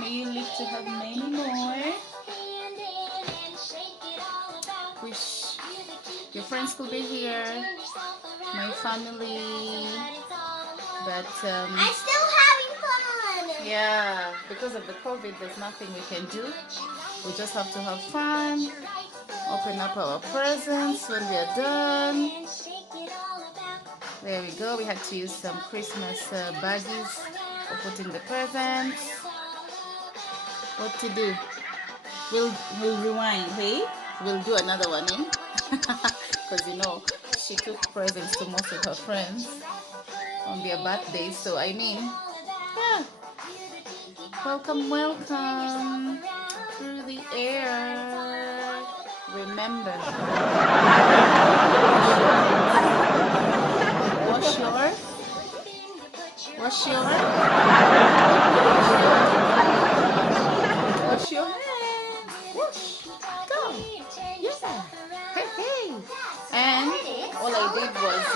May you live to have many more. Wish your friends could be here, my family, but I'm still having fun. yeah, because of the COVID, there's nothing we can do. We just have to have fun, open up our presents when we are done. There we go. We had to use some Christmas baggies for putting the presents. What to do? We'll rewind, hey? We'll do another one, eh? Because you know, she took presents to most of her friends on their birthdays. So I mean, yeah. Welcome, welcome through the air. Remember, wash your hands. Whoosh. Go. Yeah. Hey, hey. And all I did was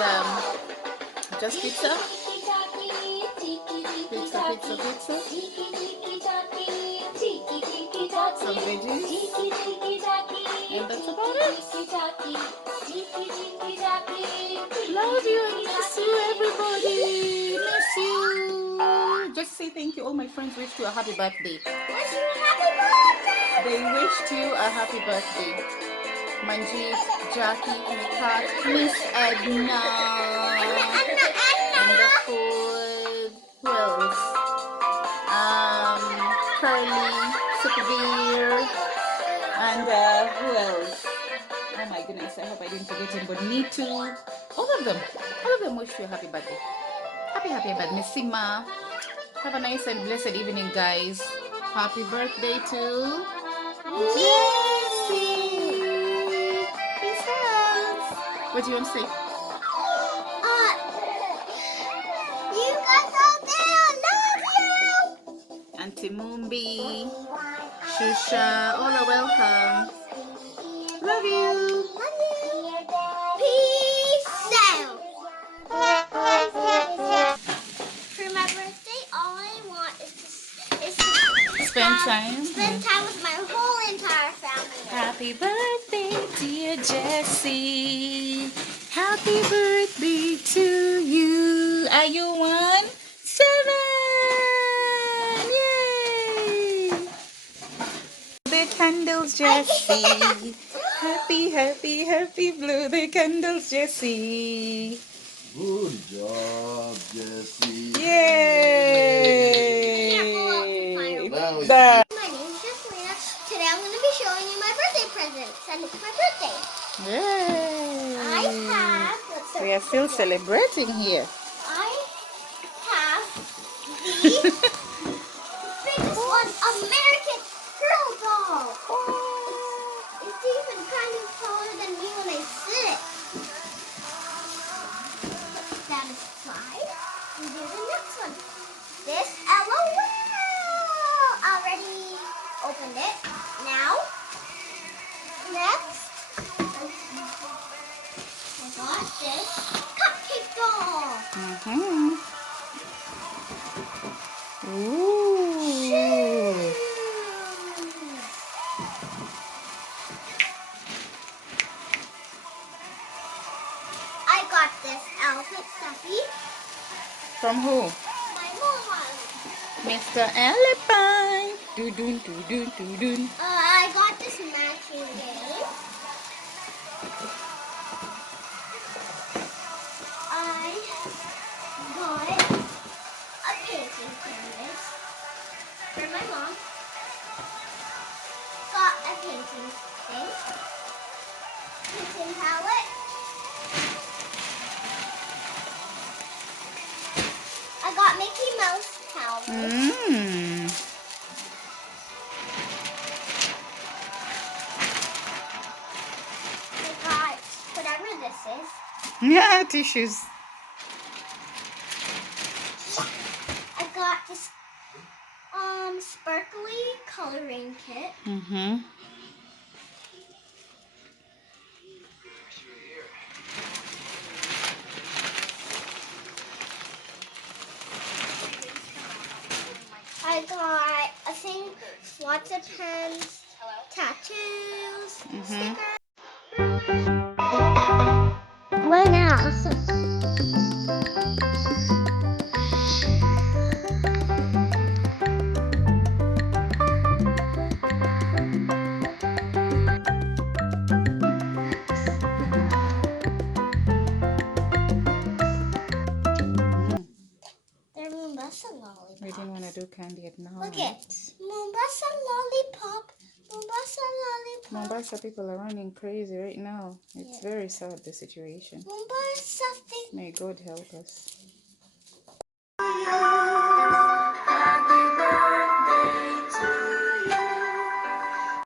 just pizza. Some veggies. And that's about it. Love you and miss you, everybody. Miss you. Just say thank you. All my friends wished you a happy birthday. Wish you a happy birthday. They wished you a happy birthday. Manjeet, Jackie, Kat, Miss Edna. And the food. Who else? Curly, Sukavir, and who else? Oh my goodness, I hope I didn't forget anybody. Nitu. All of them wish you a happy birthday. Happy birthday, Miss Sima. Have a nice and blessed evening, guys. Happy birthday to Jessie. Peace out. What do you want to say? You guys out there, love you. Auntie Moombi, Shusha, all are welcome. Love you. Peace out. For my birthday, all I want is to spend time with my whole entire family. Happy birthday, dear Jessie. Happy birthday to you. Are you 17? Yay! The candles, Jessie. Happy, blow the candles, Jessie. Good job, Jessie. Yay! Now it's My name is Jocelyn. Today I'm going to be showing you my birthday presents, and it's my birthday. Yay! I have. We are still celebrating here. I have the biggest one, American Girl doll. It's even kind of taller than me when I sit. Put that aside. And do the next one. This LOL. Already opened it. Now, next, I got this cupcake doll. Ooh. I got this elephant stuffy. From who? My mom. Mr. Elephant. Do-dun. I got this matching game. I got a painting canvas for my mom. Got a painting thing. Painting palette. I got Mickey Mouse palette. I got whatever this is. Yeah, tissues. I got this sparkly coloring kit. I got water pens, tattoos, stickers. What else? They're Mombasa lollipops. We didn't want to do candy at night. Look at Mombasa lollipop. Mombasa lollipop. Mombasa people are running crazy right now. It's very sad, the situation. Mombasa thing. May God help us.